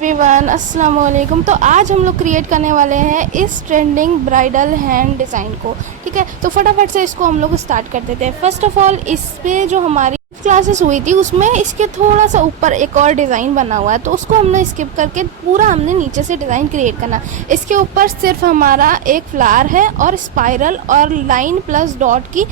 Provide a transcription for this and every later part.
Everyone अस्सलाम वालेकुम। तो आज हम लोग क्रिएट करने वाले हैं इस ट्रेंडिंग ब्राइडल हैंड डिज़ाइन को। ठीक है, तो फटाफट से इसको हम लोग स्टार्ट कर देते हैं। फर्स्ट ऑफ ऑल इस पे जो हमारी क्लासेस हुई थी उसमें इसके थोड़ा सा ऊपर एक और डिज़ाइन बना हुआ है, तो उसको हमने स्किप करके पूरा हमने नीचे से डिज़ाइन क्रिएट करना। इसके ऊपर सिर्फ हमारा एक फ्लावर है और स्पाइरल और लाइन प्लस डॉट की,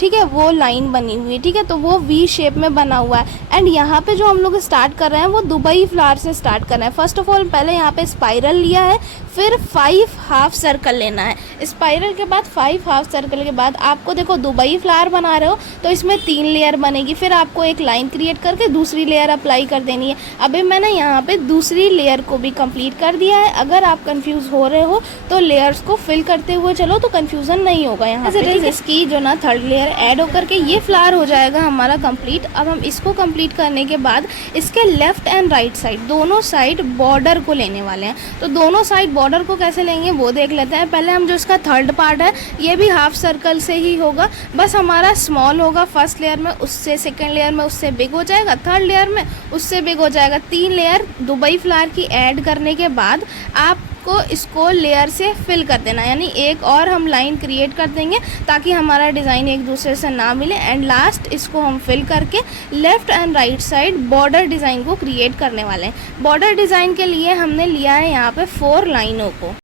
ठीक है, वो लाइन बनी हुई है। ठीक है, तो वो वी शेप में बना हुआ है। एंड यहाँ पे जो हम लोग स्टार्ट कर रहे हैं वो दुबई फ्लावर से स्टार्ट कर रहे हैं। फर्स्ट ऑफ ऑल पहले यहाँ पे स्पाइरल लिया है, फिर 5 हाफ सर्कल लेना है। स्पाइरल के बाद 5 हाफ सर्कल के बाद आपको देखो दुबई फ्लावर बना रहे हो तो इसमें 3 लेयर बनेगी। फिर आपको एक लाइन क्रिएट करके दूसरी लेयर अप्लाई कर देनी है। अभी मैंने यहाँ पे दूसरी लेयर को भी कंप्लीट कर दिया है। अगर आप कंफ्यूज हो रहे हो तो लेयर्स को फिल करते हुए चलो तो कंफ्यूजन नहीं होगा यहाँ पे। इसकी जो ना थर्ड लेयर ऐड होकर के ये फ्लावर हो जाएगा हमारा कंप्लीट। अब हम इसको कंप्लीट करने के बाद इसके लेफ्ट एंड राइट साइड दोनों साइड बॉर्डर को लेने वाले हैं। तो दोनों साइड बॉर्डर को कैसे लेंगे वो देख लेते हैं। पहले हम जो इसका थर्ड पार्ट है ये भी हाफ सर्कल से ही होगा, बस हमारा स्मॉल होगा फर्स्ट लेयर में, उससे सेकेंड लेयर में उससे बिग हो जाएगा, थर्ड लेयर में उससे बिग हो जाएगा। 3 लेयर दुबई फ्लावर की ऐड करने के बाद आपको इसको लेयर से फिल कर देना, यानी एक और हम लाइन क्रिएट कर देंगे ताकि हमारा डिज़ाइन एक दूसरे से ना मिले। एंड लास्ट इसको हम फिल करके left and right side border design को क्रिएट करने वाले हैं। बॉर्डर डिज़ाइन के लिए हमने लिया है यहाँ पे 4 लाइनों को।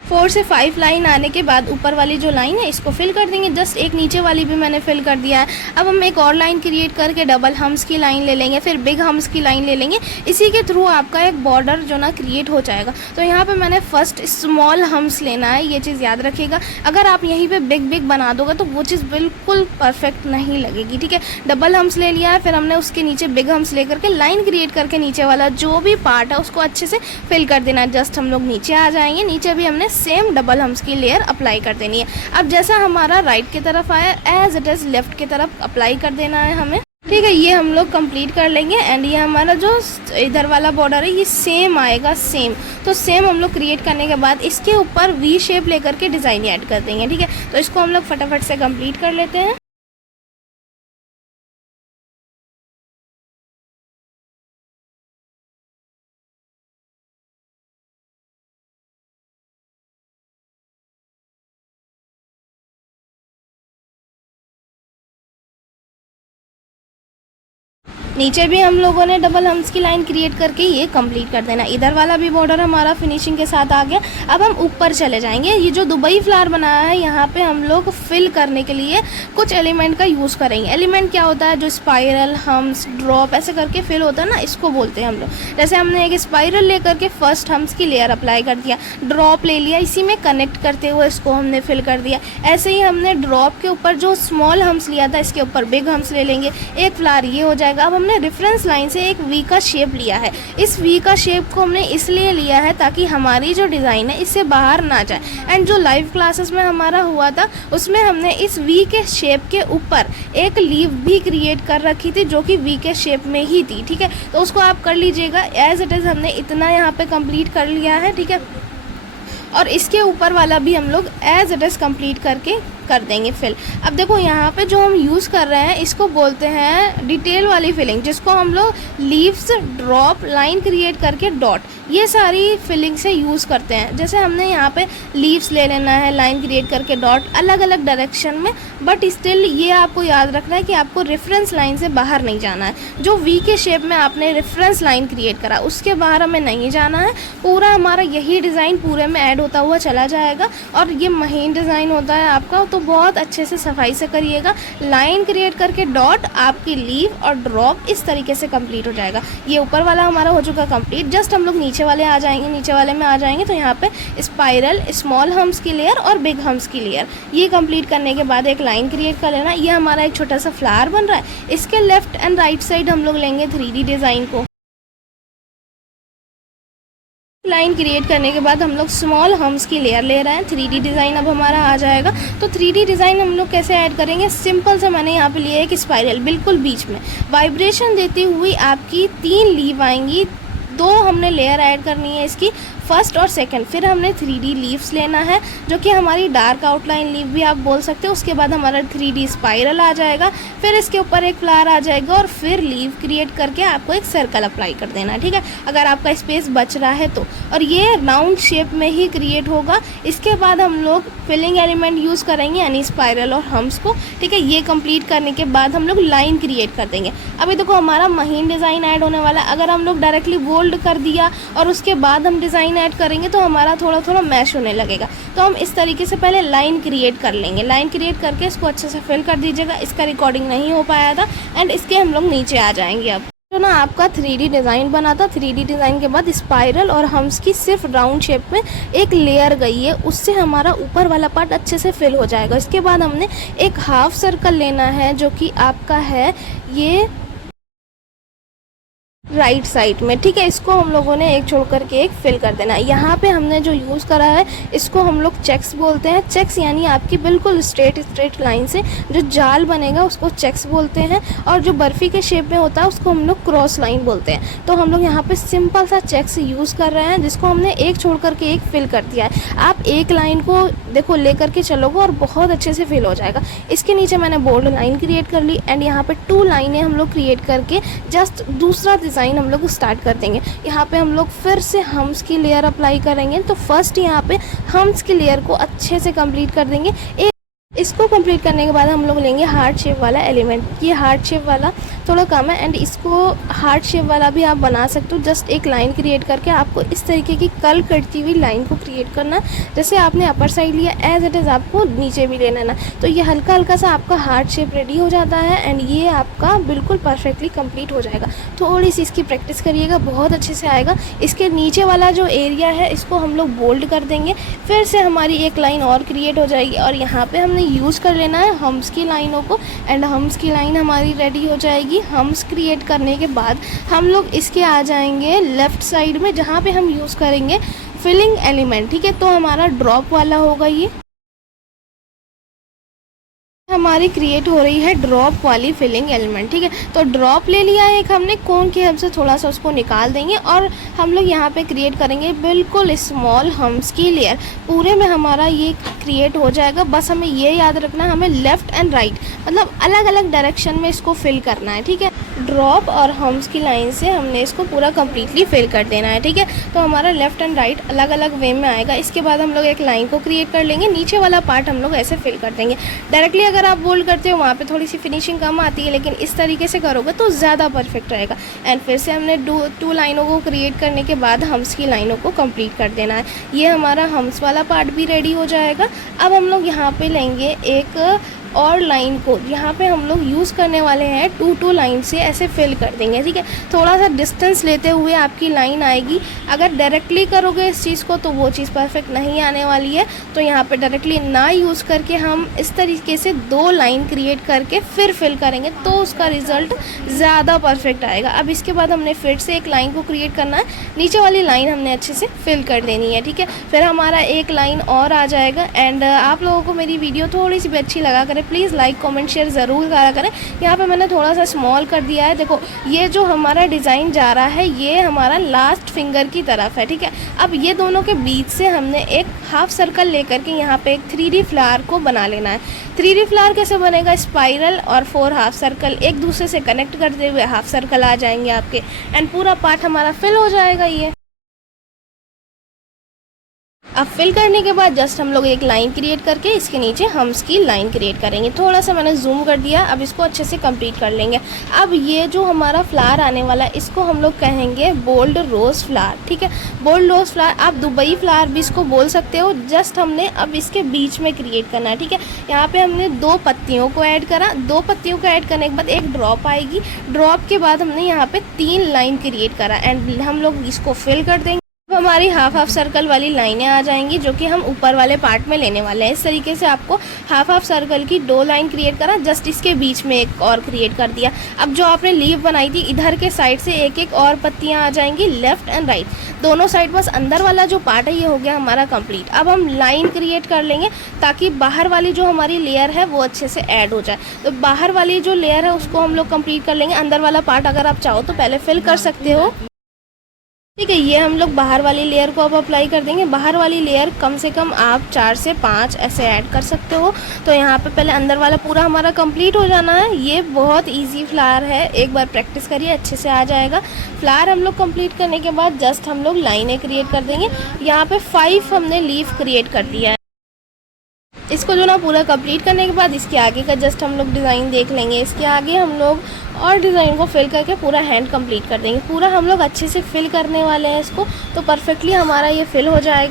4 से 5 लाइन आने के बाद ऊपर वाली जो लाइन है इसको फिल कर देंगे। जस्ट एक नीचे वाली भी मैंने फिल कर दिया है। अब हम एक और लाइन क्रिएट करके डबल हम्स की लाइन ले लेंगे, फिर बिग हम्स की लाइन ले लेंगे। इसी के थ्रू आपका एक बॉर्डर जो ना क्रिएट हो जाएगा। तो यहाँ पे मैंने फर्स्ट स्मॉल हम्स लेना है, ये चीज़ याद रखिएगा। अगर आप यहीं पे बिग बिग बना दोगे तो वो चीज़ बिल्कुल परफेक्ट नहीं लगेगी। ठीक है, डबल हम्स ले लिया है, फिर हमने उसके नीचे बिग हम्स ले करके लाइन क्रिएट करके नीचे वाला जो भी पार्ट है उसको अच्छे से फिल कर देना है। जस्ट हम लोग नीचे आ जाएंगे, नीचे भी हमने सेम डबल हम्स की लेयर अप्लाई कर देनी है। अब जैसा हमारा राइट की तरफ आया एज इट इज़ लेफ्ट की तरफ अप्लाई कर देना है हमें। ठीक है, ये हम लोग कंप्लीट कर लेंगे। एंड ये हमारा जो इधर वाला बॉर्डर है ये सेम आएगा, सेम। तो सेम हम लोग क्रिएट करने के बाद इसके ऊपर वी शेप लेकर के डिज़ाइन ऐड कर देंगे। ठीक है, तो इसको हम लोग फटाफट से कंप्लीट कर लेते हैं। नीचे भी हम लोगों ने डबल हम्स की लाइन क्रिएट करके ये कंप्लीट कर देना। इधर वाला भी बॉर्डर हमारा फिनिशिंग के साथ आ गया। अब हम ऊपर चले जाएंगे। ये जो दुबई फ्लावर बनाया है यहाँ पे हम लोग फिल करने के लिए कुछ एलिमेंट का यूज़ करेंगे। एलिमेंट क्या होता है, जो स्पाइरल हम्स ड्रॉप ऐसे करके फिल होता है ना, इसको बोलते हैं हम लोग। जैसे हमने एक स्पाइरल लेकर के फर्स्ट हम्स की लेयर अप्लाई कर दिया, ड्रॉप ले लिया, इसी में कनेक्ट करते हुए इसको हमने फिल कर दिया। ऐसे ही हमने ड्रॉप के ऊपर जो स्मॉल हम्स लिया था इसके ऊपर बिग हम्स ले लेंगे, एक फ्लावर ये हो जाएगा। अब हमने रेफरेंस लाइन से एक वी का शेप लिया है। इस वी का शेप को हमने इसलिए लिया है ताकि हमारी जो डिज़ाइन है इससे बाहर ना जाए। एंड जो लाइव क्लासेस में हमारा हुआ था उसमें हमने इस वी के शेप के ऊपर एक लीव भी क्रिएट कर रखी थी जो कि वी के शेप में ही थी। ठीक है, तो उसको आप कर लीजिएगा। एज इट इज़ हमने इतना यहाँ पे कंप्लीट कर लिया है। ठीक है, और इसके ऊपर वाला भी हम लोग एज इट इज़ कंप्लीट करके कर देंगे फिल। अब देखो यहाँ पे जो हम यूज़ कर रहे हैं इसको बोलते हैं डिटेल वाली फिलिंग, जिसको हम लोग लीव्स, ड्रॉप, लाइन क्रिएट करके डॉट, ये सारी फिलिंग से यूज़ करते हैं। जैसे हमने यहाँ पे लीव्स ले लेना है, लाइन क्रिएट करके डॉट, अलग अलग डायरेक्शन में, बट स्टिल ये आपको याद रखना है कि आपको रेफरेंस लाइन से बाहर नहीं जाना है। जो वी के शेप में आपने रेफरेंस लाइन क्रिएट करा उसके बाहर हमें नहीं जाना है। पूरा हमारा यही डिज़ाइन पूरे में ऐड होता हुआ चला जाएगा और ये महीन डिज़ाइन होता है आपका, तो बहुत अच्छे से सफाई से करिएगा। लाइन क्रिएट करके डॉट, आपकी लीव और ड्रॉप इस तरीके से कंप्लीट हो जाएगा। ये ऊपर वाला हमारा हो चुका कंप्लीट। जस्ट हम लोग नीचे वाले आ जाएंगे, नीचे वाले में आ जाएंगे तो यहाँ पे स्पाइरल, स्मॉल हम्स की लेयर और बिग हम्स की लेयर, ये कंप्लीट करने के बाद एक लाइन क्रिएट कर लेना। ये हमारा एक छोटा सा फ्लावर बन रहा है। इसके लेफ्ट एंड राइट साइड हम लोग लेंगे 3D डिज़ाइन को। लाइन क्रिएट करने के बाद हम लोग स्मॉल हम्स की लेयर ले रहे हैं। 3D डिज़ाइन अब हमारा आ जाएगा। तो 3D डिज़ाइन हम लोग कैसे ऐड करेंगे, सिंपल से मैंने यहाँ पे लिया है कि स्पाइरल बिल्कुल बीच में वाइब्रेशन देती हुई आपकी 3 लीव आएंगी। 2 हमने लेयर ऐड करनी है इसकी, फर्स्ट और सेकंड। फिर हमने 3D लीव्स लेना है जो कि हमारी डार्क आउटलाइन लीव भी आप बोल सकते हो। उसके बाद हमारा 3D स्पाइरल आ जाएगा, फिर इसके ऊपर एक फ्लावर आ जाएगा और फिर लीव क्रिएट करके आपको एक सर्कल अप्लाई कर देना है, ठीक है, अगर आपका स्पेस बच रहा है तो। और ये राउंड शेप में ही क्रिएट होगा। इसके बाद हम लोग फिलिंग एलिमेंट यूज़ करेंगे यानी स्पाइरल और हम्स को, ठीक है। ये कंप्लीट करने के बाद हम लोग लाइन क्रिएट कर देंगे। अभी देखो हमारा महीन डिज़ाइन ऐड होने वाला है। अगर हम लोग डायरेक्टली बोल्ड कर दिया और उसके बाद हम डिज़ाइन ऐड करेंगे तो हमारा थोड़ा थोड़ा मैश होने लगेगा। तो हम इस तरीके से पहले लाइन क्रिएट कर लेंगे। लाइन क्रिएट करके इसको अच्छे से फिल कर दीजिएगा। इसका रिकॉर्डिंग नहीं हो पाया था एंड इसके हम लोग नीचे आ जाएंगे। अब तो ना आपका 3D डिज़ाइन बना था। 3D डिज़ाइन के बाद स्पाइरल और हम्स की सिर्फ राउंड शेप में एक लेयर गई है, उससे हमारा ऊपर वाला पार्ट अच्छे से फिल हो जाएगा। इसके बाद हमने एक हाफ सर्कल लेना है जो कि आपका है ये राइट साइड में, ठीक है। इसको हम लोगों ने एक छोड़ करके एक फिल कर देना है। यहाँ पे हमने जो यूज़ करा है इसको हम लोग चेक्स बोलते हैं। चेक्स यानी आपकी बिल्कुल स्ट्रेट लाइन से जो जाल बनेगा उसको चेक्स बोलते हैं, और जो बर्फ़ी के शेप में होता है उसको हम लोग क्रॉस लाइन बोलते हैं। तो हम लोग यहाँ पे सिंपल सा चेक्स यूज़ कर रहे हैं जिसको हमने एक छोड़ करके एक फिल कर दिया है। आप एक लाइन को देखो ले करके चलोगे और बहुत अच्छे से फिल हो जाएगा। इसके नीचे मैंने बोल्ड लाइन क्रिएट कर ली एंड यहाँ पे 2 लाइनें हम लोग क्रिएट करके जस्ट दूसरा डिज़ाइन हम लोग स्टार्ट कर देंगे। यहाँ पे हम लोग फिर से हम्स की लेयर अप्लाई करेंगे। तो फर्स्ट यहाँ पे हम्स की लेयर को अच्छे से कंप्लीट कर देंगे। इसको कंप्लीट करने के बाद हम लोग लेंगे हार्ट शेप वाला एलिमेंट। ये हार्ट शेप वाला थोड़ा कम है एंड इसको हार्ट शेप वाला भी आप बना सकते हो। जस्ट एक लाइन क्रिएट करके आपको इस तरीके की कर्ल करती हुई लाइन को क्रिएट करना है। जैसे आपने अपर साइड लिया एज इट इज़ आपको नीचे भी लेना है। तो ये हल्का हल्का सा आपका हार्ट शेप रेडी हो जाता है एंड ये आपका बिल्कुल परफेक्टली कंप्लीट हो जाएगा। थोड़ी सी इसकी प्रैक्टिस करिएगा, बहुत अच्छे से आएगा। इसके नीचे वाला जो एरिया है इसको हम लोग बोल्ड कर देंगे। फिर से हमारी एक लाइन और क्रिएट हो जाएगी और यहाँ पर हमने यूज़ कर लेना है हम्स की लाइनों को एंड हम्स की लाइन हमारी रेडी हो जाएगी। हम्स क्रिएट करने के बाद हम लोग इसके आ जाएंगे लेफ़्ट साइड में जहाँ पे हम यूज़ करेंगे फिलिंग एलिमेंट, ठीक है। तो हमारा ड्रॉप वाला होगा। ये हमारी क्रिएट हो रही है ड्रॉप वाली फिलिंग एलिमेंट, ठीक है। तो ड्रॉप ले लिया है एक हमने, कोन की हेल्प से थोड़ा सा उसको निकाल देंगे और हम लोग यहाँ पे क्रिएट करेंगे बिल्कुल स्मॉल हम्स की लेयर। पूरे में हमारा ये क्रिएट हो जाएगा। बस हमें ये याद रखना है हमें लेफ़्ट एंड राइट मतलब अलग अलग डायरेक्शन में इसको फिल करना है, ठीक है। ड्रॉप और हम्स की लाइन से हमने इसको पूरा कम्प्लीटली फिल कर देना है, ठीक है। तो हमारा लेफ़्ट एंड राइट अलग अलग वे में आएगा। इसके बाद हम लोग एक लाइन को क्रिएट कर लेंगे। नीचे वाला पार्ट हम लोग ऐसे फिल कर देंगे। डायरेक्टली अगर आप बोल्ड करते हो वहाँ पे थोड़ी सी फिनिशिंग कम आती है, लेकिन इस तरीके से करोगे तो ज़्यादा परफेक्ट रहेगा। एंड फिर से हमने 2 लाइनों को क्रिएट करने के बाद हम्स की लाइनों को कंप्लीट कर देना है। ये हमारा हम्स वाला पार्ट भी रेडी हो जाएगा। अब हम लोग यहाँ पे लेंगे एक और लाइन को, यहाँ पे हम लोग यूज़ करने वाले हैं 2 लाइन से ऐसे फिल कर देंगे, ठीक है। थोड़ा सा डिस्टेंस लेते हुए आपकी लाइन आएगी। अगर डायरेक्टली करोगे इस चीज़ को तो वो चीज़ परफेक्ट नहीं आने वाली है। तो यहाँ पे डायरेक्टली ना यूज़ करके हम इस तरीके से 2 लाइन क्रिएट करके फिर फिल करेंगे तो उसका रिज़ल्ट ज़्यादा परफेक्ट आएगा। अब इसके बाद हमने फिर से एक लाइन को क्रिएट करना है। नीचे वाली लाइन हमने अच्छे से फिल कर देनी है, ठीक है। फिर हमारा एक लाइन और आ जाएगा। एंड आप लोगों को मेरी वीडियो थोड़ी सी भी अच्छी लगा करें प्लीज़ लाइक कमेंट शेयर ज़रूर करा करें। यहाँ पे मैंने थोड़ा सा स्मॉल कर दिया है। देखो ये जो हमारा डिज़ाइन जा रहा है ये हमारा लास्ट फिंगर की तरफ है, ठीक है। अब ये दोनों के बीच से हमने एक हाफ सर्कल लेकर के यहाँ पे एक 3D फ्लावर को बना लेना है। 3D फ्लावर कैसे बनेगा? स्पाइरल और 4 हाफ सर्कल एक दूसरे से कनेक्ट करते हुए हाफ सर्कल आ जाएंगे आपके एंड पूरा पार्ट हमारा फिल हो जाएगा। ये अब फिल करने के बाद जस्ट हम लोग एक लाइन क्रिएट करके इसके नीचे हम्स की लाइन क्रिएट करेंगे। थोड़ा सा मैंने जूम कर दिया। अब इसको अच्छे से कंप्लीट कर लेंगे। अब ये जो हमारा फ्लावर आने वाला है इसको हम लोग कहेंगे बोल्ड रोज़ फ्लावर, ठीक है। बोल्ड रोज़ फ्लावर, आप दुबई फ्लावर भी इसको बोल सकते हो। जस्ट हमने अब इसके बीच में क्रिएट करना है, ठीक है। यहाँ पे हमने 2 पत्तियों को ऐड करा। 2 पत्तियों को ऐड करने के बाद एक ड्रॉप आएगी। ड्रॉप के बाद हमने यहाँ पे 3 लाइन क्रिएट करा एंड हम लोग इसको फिल कर देंगे। हमारी हाफ सर्कल वाली लाइनें आ जाएंगी जो कि हम ऊपर वाले पार्ट में लेने वाले हैं। इस तरीके से आपको हाफ सर्कल की 2 लाइन क्रिएट करा, जस्ट इसके बीच में एक और क्रिएट कर दिया। अब जो आपने लीव बनाई थी इधर के साइड से एक और पत्तियां आ जाएंगी लेफ्ट एंड राइट दोनों साइड। बस अंदर वाला जो पार्ट है ये हो गया हमारा कंप्लीट। अब हम लाइन क्रिएट कर लेंगे ताकि बाहर वाली जो हमारी लेयर है वो अच्छे से ऐड हो जाए। तो बाहर वाली जो लेयर है उसको हम लोग कंप्लीट कर लेंगे। अंदर वाला पार्ट अगर आप चाहो तो पहले फिल कर सकते हो, ठीक है, ये हम लोग बाहर वाली लेयर को अब अप्लाई कर देंगे। बाहर वाली लेयर कम से कम आप 4 से 5 ऐसे ऐड कर सकते हो। तो यहाँ पे पहले अंदर वाला पूरा हमारा कंप्लीट हो जाना है। ये बहुत इजी फ्लावर है, एक बार प्रैक्टिस करिए अच्छे से आ जाएगा। फ्लावर हम लोग कंप्लीट करने के बाद जस्ट हम लोग लाइनें क्रिएट कर देंगे। यहाँ पे 5 हमने लीफ क्रिएट कर दिया है। इसको जो ना पूरा कंप्लीट करने के बाद इसके आगे का जस्ट हम लोग डिज़ाइन देख लेंगे। इसके आगे हम लोग और डिज़ाइन को फिल करके पूरा हैंड कंप्लीट कर देंगे। पूरा हम लोग अच्छे से फिल करने वाले हैं इसको, तो परफेक्टली हमारा ये फिल हो जाएगा।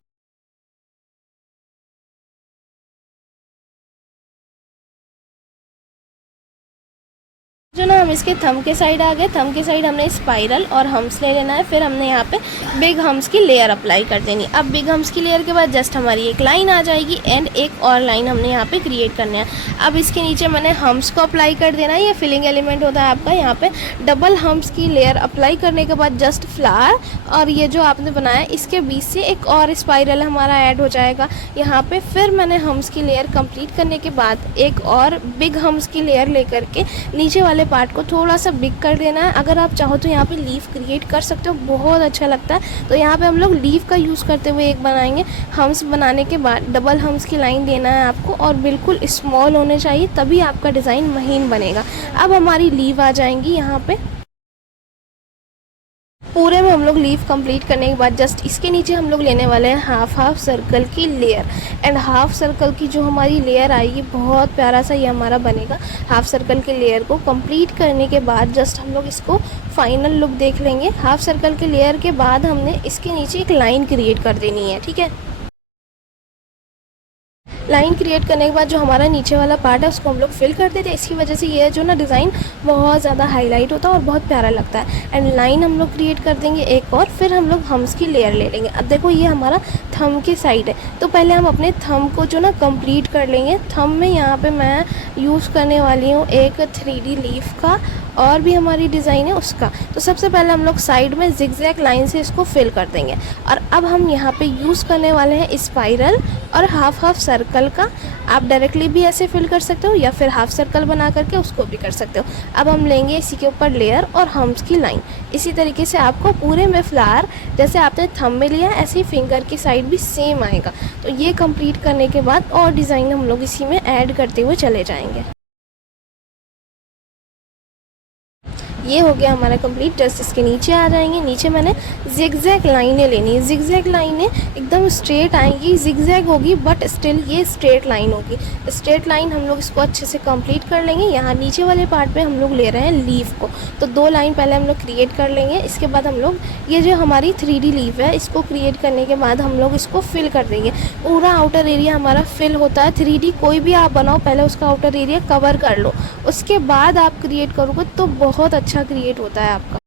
जो ना हम इसके थंब के साइड आ गए। थंब के साइड हमने स्पाइरल और हम्स ले लेना है। फिर हमने यहाँ पे बिग हम्स की लेयर अप्लाई कर देनी। अब बिग हम्स की लेयर के बाद जस्ट हमारी एक लाइन आ जाएगी एंड एक और लाइन हमने यहाँ पे क्रिएट करना है। अब इसके नीचे मैंने हम्स को अप्लाई कर देना है। ये फिलिंग एलिमेंट होता है आपका। यहाँ पे डबल हम्स की लेयर अप्लाई करने के बाद जस्ट फ्लावर और ये जो आपने बनाया इसके बीच से एक और स्पाइरल हमारा ऐड हो जाएगा यहाँ पे। फिर मैंने हम्स की लेयर कंप्लीट करने के बाद एक और बिग हम्स की लेयर लेकर के नीचे वाले पार्ट को थोड़ा सा बिग कर देना है। अगर आप चाहो तो यहाँ पे लीफ क्रिएट कर सकते हो, बहुत अच्छा लगता है। तो यहाँ पे हम लोग लीफ का यूज़ करते हुए एक बनाएंगे। हम्स बनाने के बाद डबल हम्स की लाइन देना है आपको और बिल्कुल स्मॉल होने चाहिए, तभी आपका डिज़ाइन महीन बनेगा। अब हमारी लीफ आ जाएंगी यहाँ पे। पूरे में हम लोग लीफ कंप्लीट करने के बाद जस्ट इसके नीचे हम लोग लेने वाले हैं हाफ सर्कल की लेयर। एंड हाफ सर्कल की जो हमारी लेयर आएगी बहुत प्यारा सा ये हमारा बनेगा। हाफ सर्कल की लेयर को कंप्लीट करने के बाद जस्ट हम लोग इसको फाइनल लुक देख लेंगे। हाफ सर्कल की लेयर के बाद हमने इसके नीचे एक लाइन क्रिएट कर देनी है, ठीक है। लाइन क्रिएट करने के बाद जो हमारा नीचे वाला पार्ट है उसको हम लोग फिल कर देते हैं। इसकी वजह से ये जो ना डिज़ाइन बहुत ज़्यादा हाईलाइट होता है और बहुत प्यारा लगता है। एंड लाइन हम लोग क्रिएट कर देंगे एक और। फिर हम लोग हम्स की लेयर ले लेंगे। अब देखो ये हमारा थंब की साइड है, तो पहले हम अपने थंब को जो ना कंप्लीट कर लेंगे। थंब में यहाँ पे मैं यूज़ करने वाली हूँ एक 3D लीफ का और भी हमारी डिज़ाइन है उसका। तो सबसे पहले हम लोग साइड में जिगजैग लाइन से इसको फिल कर देंगे। और अब हम यहाँ पे यूज़ करने वाले हैं स्पाइरल और हाफ सर्कल का। आप डायरेक्टली भी ऐसे फिल कर सकते हो या फिर हाफ सर्कल बना करके उसको भी कर सकते हो। अब हम लेंगे इसी के ऊपर लेयर और हम्स की लाइन। इसी तरीके से आपको पूरे में फ्लावर जैसे आपने थंब में लिया ऐसे ही फिंगर की साइड भी सेम आएगा। तो ये कंप्लीट करने के बाद और डिज़ाइन हम लोग इसी में ऐड करते हुए चले जाएंगे। ये हो गया हमारा कंप्लीट। जस्ट इसके नीचे आ जाएंगे। नीचे मैंने जिगजैग लाइनें लेनी है। जिगजैग लाइनें एकदम स्ट्रेट आएंगी, जिगजैग होगी बट स्टिल ये स्ट्रेट लाइन होगी। स्ट्रेट लाइन हम लोग इसको अच्छे से कंप्लीट कर लेंगे। यहाँ नीचे वाले पार्ट पे हम लोग ले रहे हैं लीफ को, तो 2 लाइन पहले हम लोग क्रिएट कर लेंगे। इसके बाद हम लोग ये जो हमारी 3D लीफ है इसको क्रिएट करने के बाद हम लोग इसको फिल कर देंगे। पूरा आउटर एरिया हमारा फिल होता है। 3D कोई भी आप बनाओ पहले उसका आउटर एरिया कवर कर लो, उसके बाद आप क्रिएट करोगे तो बहुत अच्छा क्रिएट होता है आपका।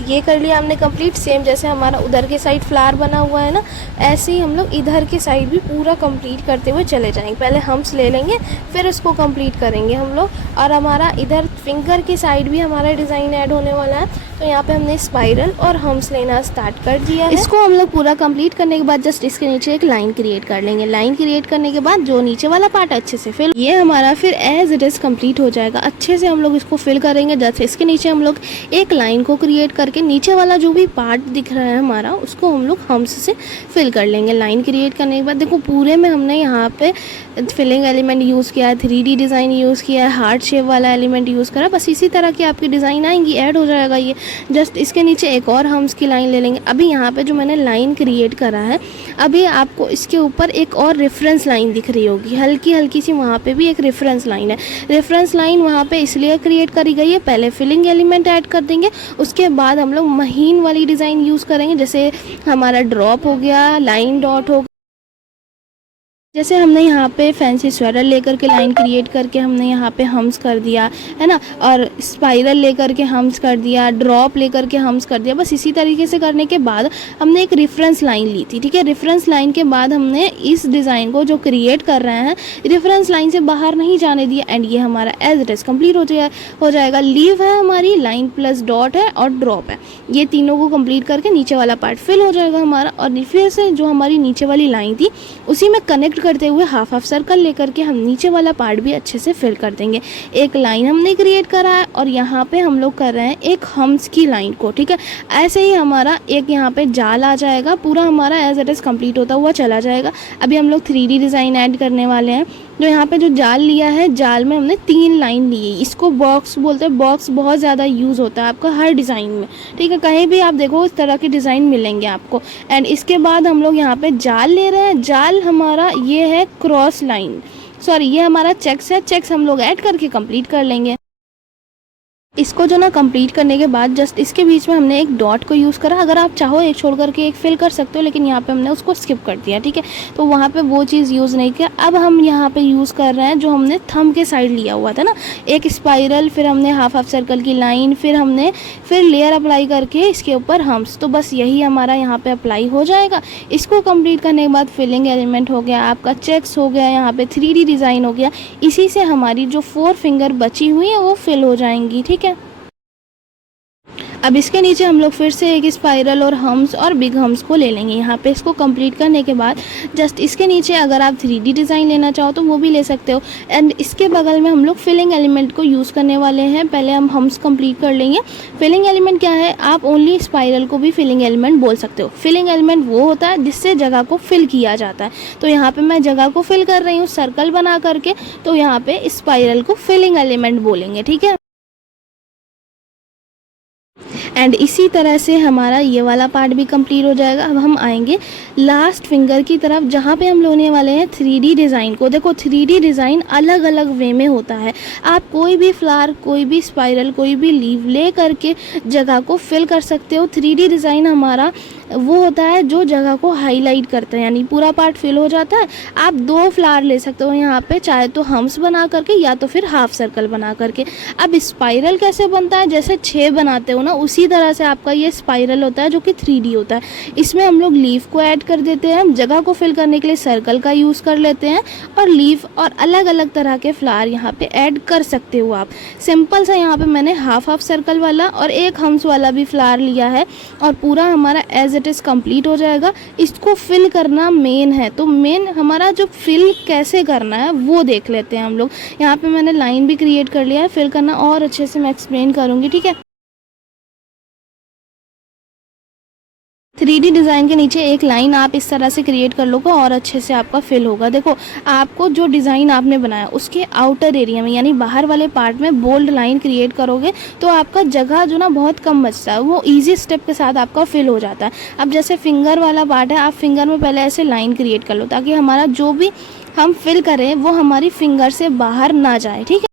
ये कर लिया हमने कंप्लीट। सेम जैसे हमारा उधर के साइड फ्लावर बना हुआ है ना, ऐसे ही हम लोग इधर के साइड भी पूरा कंप्लीट करते हुए चले जाएंगे। पहले हम्स ले लेंगे फिर उसको कंप्लीट करेंगे हम लोग। और हमारा इधर फिंगर की साइड भी हमारा डिज़ाइन ऐड होने वाला है। तो यहाँ पे हमने स्पाइरल और हम्स लेना स्टार्ट कर दिया है। इसको हम लोग पूरा कंप्लीट करने के बाद जस्ट इसके नीचे एक लाइन क्रिएट कर लेंगे। लाइन क्रिएट करने के बाद जो नीचे वाला पार्ट अच्छे से फिल, ये हमारा फिर एज इट इज़ कंप्लीट हो जाएगा। अच्छे से हम लोग इसको फिल करेंगे। जैसे इसके नीचे हम लोग एक लाइन को क्रिएट करके नीचे वाला जो भी पार्ट दिख रहा है हमारा उसको हम लोग हम्स से फिल कर लेंगे। लाइन क्रिएट करने के बाद देखो पूरे में हमने यहाँ पे फिलिंग एलिमेंट यूज़ किया है, 3D डिज़ाइन यूज़ किया है, हार्ट शेप वाला एलिमेंट यूज़ करा। बस इसी तरह की आपकी डिज़ाइन आएंगी, ऐड हो जाएगा ये। जस्ट इसके नीचे एक और हम्स की लाइन ले लेंगे। अभी यहाँ पे जो मैंने लाइन क्रिएट करा है, अभी आपको इसके ऊपर एक और रेफरेंस लाइन दिख रही होगी, हल्की हल्की सी, वहाँ पे भी एक रेफरेंस लाइन है। रेफरेंस लाइन वहाँ पे इसलिए क्रिएट करी गई है, पहले फिलिंग एलिमेंट ऐड कर देंगे, उसके बाद हम लोग महीन वाली डिज़ाइन यूज़ करेंगे। जैसे हमारा ड्रॉप हो गया, लाइन डॉट हो गया। जैसे हमने यहाँ पे फैंसी स्वेटर लेकर के लाइन क्रिएट करके हमने यहाँ पे हम्स कर दिया है ना, और स्पाइरल लेकर के हम्स कर दिया, ड्रॉप लेकर के हम्स कर दिया। बस इसी तरीके से करने के बाद हमने एक रेफरेंस लाइन ली थी, ठीक है। रेफरेंस लाइन के बाद हमने इस डिज़ाइन को जो क्रिएट कर रहे हैं रेफरेंस लाइन से बाहर नहीं जाने दिया। एंड ये हमारा एज इट इज़ कम्प्लीट हो जाएगा। लीव है हमारी, लाइन प्लस डॉट है और ड्रॉप है। ये तीनों को कंप्लीट करके नीचे वाला पार्ट फिल हो जाएगा हमारा। और फिर से जो हमारी नीचे वाली लाइन थी उसी में कनेक्ट करते हुए हाफ सर्कल लेकर के हम नीचे वाला पार्ट भी अच्छे से फिल कर देंगे। एक लाइन हमने क्रिएट करा है और यहाँ पे हम लोग कर रहे हैं एक हम्स की लाइन को, ठीक है। ऐसे ही हमारा एक यहाँ पे जाल आ जाएगा, पूरा हमारा एज इट इज़ कंप्लीट होता हुआ चला जाएगा। अभी हम लोग 3D डिज़ाइन ऐड करने वाले हैं। जो यहाँ पे जो जाल लिया है, जाल में हमने 3 लाइन ली है। इसको बॉक्स बोलते हैं। बॉक्स बहुत ज़्यादा यूज़ होता है आपका हर डिज़ाइन में, ठीक है। कहीं भी आप देखो इस तरह के डिज़ाइन मिलेंगे आपको। एंड इसके बाद हम लोग यहाँ पे जाल ले रहे हैं। जाल हमारा ये है क्रॉस लाइन, सॉरी ये हमारा चेक्स है। चेक्स हम लोग ऐड करके कंप्लीट कर लेंगे। इसको जो ना कंप्लीट करने के बाद जस्ट इसके बीच में हमने एक डॉट को यूज़ करा। अगर आप चाहो एक छोड़ करके एक फिल कर सकते हो, लेकिन यहाँ पे हमने उसको स्किप कर दिया, ठीक है। तो वहाँ पे वो चीज़ यूज़ नहीं किया। अब हम यहाँ पे यूज़ कर रहे हैं जो हमने थंब के साइड लिया हुआ था ना, एक स्पाइरल, फिर हमने हाफ सर्कल की लाइन, फिर लेयर अप्लाई करके इसके ऊपर हम्स। तो बस यही हमारा यहाँ पे अप्लाई हो जाएगा। इसको कंप्लीट करने के बाद फिलिंग एलिमेंट हो गया आपका, चेक्स हो गया, यहाँ पे 3D डिज़ाइन हो गया। इसी से हमारी जो 4 फिंगर बची हुई है वो फिल हो जाएंगी, ठीक है। अब इसके नीचे हम लोग फिर से एक स्पाइरल और हम्स और बिग हम्स को ले लेंगे। यहाँ पे इसको कंप्लीट करने के बाद जस्ट इसके नीचे अगर आप 3D डिज़ाइन लेना चाहो तो वो भी ले सकते हो। एंड इसके बगल में हम लोग फिलिंग एलिमेंट को यूज़ करने वाले हैं। पहले हम हम्स कंप्लीट कर लेंगे। फिलिंग एलिमेंट क्या है, आप ओनली स्पाइरल को भी फिलिंग एलिमेंट बोल सकते हो। फिलिंग एलिमेंट वो होता है जिससे जगह को फिल किया जाता है। तो यहाँ पर मैं जगह को फिल कर रही हूँ सर्कल बना करके, तो यहाँ पर स्पाइरल को फिलिंग एलिमेंट बोलेंगे, ठीक है। एंड इसी तरह से हमारा ये वाला पार्ट भी कंप्लीट हो जाएगा। अब हम आएंगे लास्ट फिंगर की तरफ, जहाँ पे हम लेने वाले हैं 3D डिज़ाइन को। देखो 3D डिज़ाइन अलग अलग वे में होता है। आप कोई भी फ्लावर, कोई भी स्पाइरल, कोई भी लीव ले करके जगह को फिल कर सकते हो। 3D डिज़ाइन हमारा वो होता है जो जगह को हाईलाइट करता है, यानी पूरा पार्ट फिल हो जाता है। आप 2 फ्लावर ले सकते हो यहाँ पे, चाहे तो हम्स बना करके या तो फिर हाफ सर्कल बना करके। अब स्पाइरल कैसे बनता है, जैसे 6 बनाते हो ना, उसी तरह से आपका ये स्पाइरल होता है जो कि 3D होता है। इसमें हम लोग लीव को ऐड कर देते हैं। जगह को फिल करने के लिए सर्कल का यूज़ कर लेते हैं और लीव और अलग अलग तरह के फ्लावर यहाँ पे ऐड कर सकते हो आप। सिंपल सा यहाँ पे मैंने हाफ सर्कल वाला और एक हम्स वाला भी फ्लावर लिया है और पूरा हमारा एज इट इज़ कंप्लीट हो जाएगा। इसको फिल करना मेन है, तो मेन हमारा जो फिल कैसे करना है वो देख लेते हैं हम लोग। यहाँ पे मैंने लाइन भी क्रिएट कर लिया है। फिल करना और अच्छे से मैं एक्सप्लेन करूँगी, ठीक है। 3D डिज़ाइन के नीचे एक लाइन आप इस तरह से क्रिएट कर लोगे और अच्छे से आपका फिल होगा। देखो आपको जो डिज़ाइन आपने बनाया उसके आउटर एरिया में, यानी बाहर वाले पार्ट में बोल्ड लाइन क्रिएट करोगे तो आपका जगह जो ना बहुत कम बचता है, वो इजी स्टेप के साथ आपका फिल हो जाता है। अब जैसे फिंगर वाला पार्ट है, आप फिंगर में पहले ऐसे लाइन क्रिएट कर लो ताकि हमारा जो भी हम फिल करें वो हमारी फिंगर से बाहर ना जाए, ठीक है।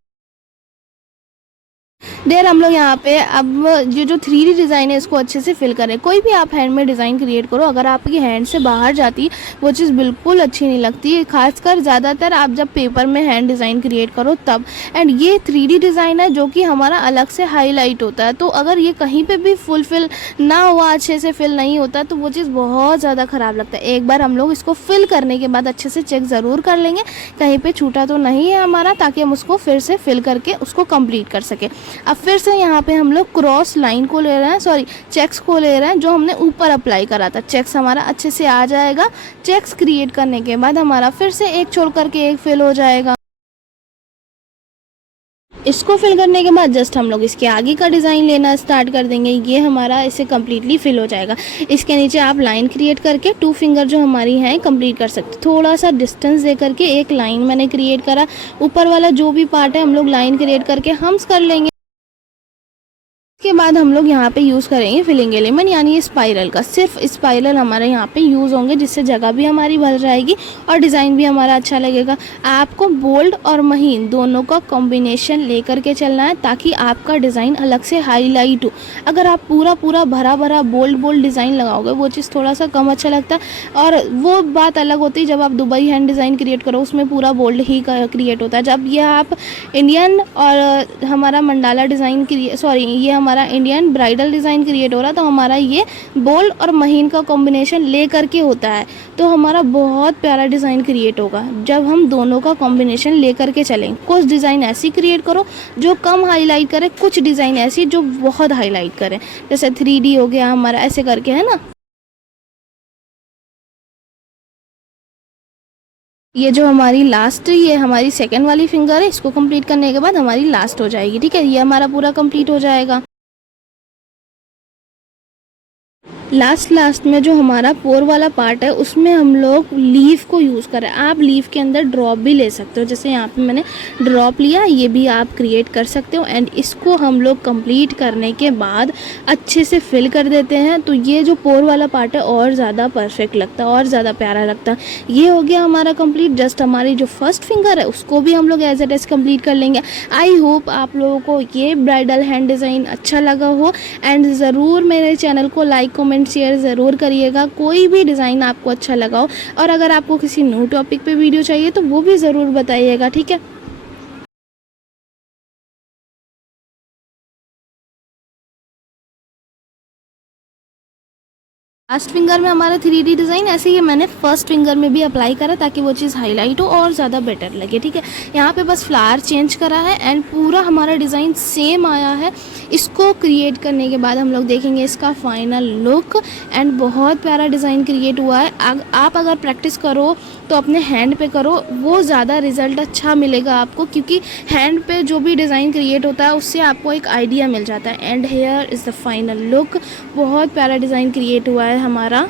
देर हम लोग यहाँ पे अब जो 3D डिज़ाइन है इसको अच्छे से फिल करें। कोई भी आप हैंड में डिज़ाइन क्रिएट करो, अगर आपकी हैंड से बाहर जाती वो चीज़ बिल्कुल अच्छी नहीं लगती। खासकर ज़्यादातर आप जब पेपर में हैंड डिज़ाइन क्रिएट करो तब। एंड ये 3D डिज़ाइन है जो कि हमारा अलग से हाईलाइट होता है, तो अगर ये कहीं पर भी फुलफिल ना हुआ, अच्छे से फिल नहीं होता, तो वो चीज़ बहुत ज़्यादा ख़राब लगता है। एक बार हम लोग इसको फिल करने के बाद अच्छे से चेक ज़रूर कर लेंगे कहीं पर छूटा तो नहीं है हमारा, ताकि हम उसको फिर से फिल करके उसको कंप्लीट कर सकें। अब फिर से यहाँ पे हम लोग क्रॉस लाइन को ले रहे हैं, सॉरी चेक्स को ले रहे हैं जो हमने ऊपर अप्लाई करा था। चेक्स हमारा अच्छे से आ जाएगा। चेक्स क्रिएट करने के बाद हमारा फिर से एक छोड़ करके एक फिल हो जाएगा। इसको फिल करने के बाद जस्ट हम लोग इसके आगे का डिज़ाइन लेना स्टार्ट कर देंगे। ये हमारा इससे कम्प्लीटली फिल हो जाएगा। इसके नीचे आप लाइन क्रिएट करके 2 फिंगर जो हमारी हैं कंप्लीट कर सकते। थोड़ा सा डिस्टेंस दे करके एक लाइन मैंने क्रिएट करा। ऊपर वाला जो भी पार्ट है हम लोग लाइन क्रिएट करके हम्स कर लेंगे। इसके बाद हम लोग यहाँ पे यूज़ करेंगे फिलिंग एलिमेंट, यानी स्पाइरल का। सिर्फ स्पाइरल हमारे यहाँ पे यूज़ होंगे, जिससे जगह भी हमारी भर जाएगी और डिज़ाइन भी हमारा अच्छा लगेगा। आपको बोल्ड और महीन दोनों का कॉम्बिनेशन लेकर के चलना है ताकि आपका डिज़ाइन अलग से हाईलाइट हो। अगर आप पूरा भरा भरा बोल्ड डिज़ाइन लगाओगे वो चीज़ थोड़ा सा कम अच्छा लगता है। और वो बात अलग होती है जब आप दुबई हैंड डिज़ाइन क्रिएट करो, उसमें पूरा बोल्ड ही क्रिएट होता है। जब ये आप इंडियन और हमारा मंडाला डिज़ाइन ये हमारा इंडियन ब्राइडल डिज़ाइन क्रिएट हो रहा है, तो हमारा ये बोल्ड और महीन का कॉम्बिनेशन ले करके होता है, तो हमारा बहुत प्यारा डिज़ाइन क्रिएट होगा जब हम दोनों का कॉम्बिनेशन ले करके चलें। कुछ डिज़ाइन ऐसी क्रिएट करो जो कम हाईलाइट करे, कुछ डिज़ाइन ऐसी जो बहुत हाईलाइट करें, जैसे 3D हो गया हमारा, ऐसे करके, है ना। ये जो हमारी लास्ट, ये हमारी सेकंड वाली फिंगर है, इसको कंप्लीट करने के बाद हमारी लास्ट हो जाएगी। ठीक है, ये हमारा पूरा कंप्लीट हो जाएगा। लास्ट में जो हमारा पोर वाला पार्ट है उसमें हम लोग लीफ को यूज़ करें। आप लीफ के अंदर ड्रॉप भी ले सकते हो, जैसे यहाँ पे मैंने ड्रॉप लिया, ये भी आप क्रिएट कर सकते हो। एंड इसको हम लोग कंप्लीट करने के बाद अच्छे से फिल कर देते हैं, तो ये जो पोर वाला पार्ट है और ज़्यादा परफेक्ट लगता है और ज़्यादा प्यारा लगता है। ये हो गया हमारा कंप्लीट। जस्ट हमारी जो फर्स्ट फिंगर है उसको भी हम लोग एज इट इज़ कंप्लीट कर लेंगे। आई होप आप लोगों को ये ब्राइडल हैंड डिज़ाइन अच्छा लगा हो। एंड ज़रूर मेरे चैनल को लाइक कमेंट शेयर ज़रूर करिएगा, कोई भी डिज़ाइन आपको अच्छा लगा हो। और अगर आपको किसी न्यू टॉपिक पे वीडियो चाहिए तो वो भी ज़रूर बताइएगा। ठीक है, लास्ट फिंगर में हमारा 3D डिज़ाइन ऐसे ही मैंने फर्स्ट फिंगर में भी अप्लाई करा ताकि वो चीज़ हाईलाइट हो और ज़्यादा बेटर लगे। ठीक है, यहाँ पे बस फ्लावर चेंज करा है एंड पूरा हमारा डिज़ाइन सेम आया है। इसको क्रिएट करने के बाद हम लोग देखेंगे इसका फाइनल लुक। एंड बहुत प्यारा डिज़ाइन क्रिएट हुआ है। आप अगर प्रैक्टिस करो तो अपने हैंड पे करो, वो ज़्यादा रिज़ल्ट अच्छा मिलेगा आपको, क्योंकि हैंड पे जो भी डिज़ाइन क्रिएट होता है उससे आपको एक आइडिया मिल जाता है। And here is the final look. बहुत प्यारा डिज़ाइन क्रिएट हुआ है हमारा।